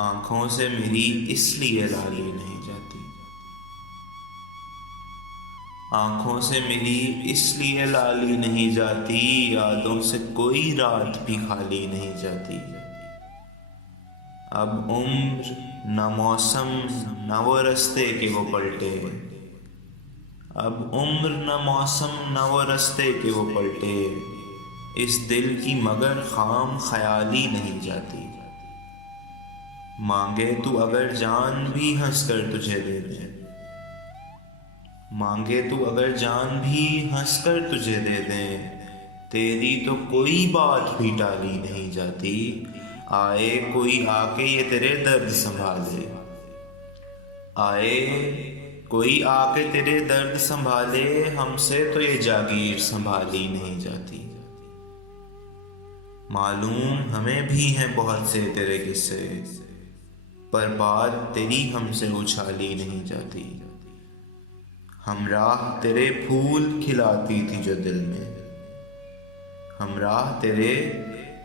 आंखों से मेरी इसलिए लाली नहीं जाती। आंखों से मेरी इसलिए लाली नहीं जाती, यादों से कोई रात भी खाली नहीं जाती। अब उम्र न मौसम न वो रास्ते के वो पलटे। अब उम्र न मौसम न वो रास्ते के वो पलटे। इस दिल की मगर खाम ख्याली नहीं जाती। मांगे तू अगर जान भी हंस कर तुझे दे दे। मांगे तू अगर जान भी हंस कर तुझे दे दे। तेरी तो कोई बात भी टाली नहीं जाती। आए कोई आके ये तेरे दर्द संभाले। आए कोई आके तेरे दर्द संभाले, हमसे तो ये जागीर संभाली नहीं जाती। मालूम हमें भी हैं बहुत से तेरे किस्से, पर बात तेरी हमसे उछाली नहीं जाती। हमराह तेरे फूल खिलाती थी जो दिल में। हमराह तेरे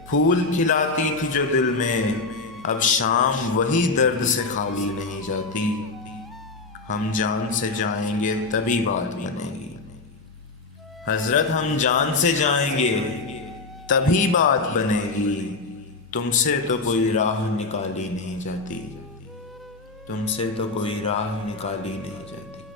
फूल खिलाती थी जो दिल में। अब शाम वही दर्द से खाली नहीं जाती। हम जान से जाएंगे तभी बात बनेगी। हजरत हम जान से जाएंगे तभी बात बनेगी। तुमसे तो कोई राह निकाली नहीं जाती। तुमसे तो कोई राह निकाली नहीं जाती।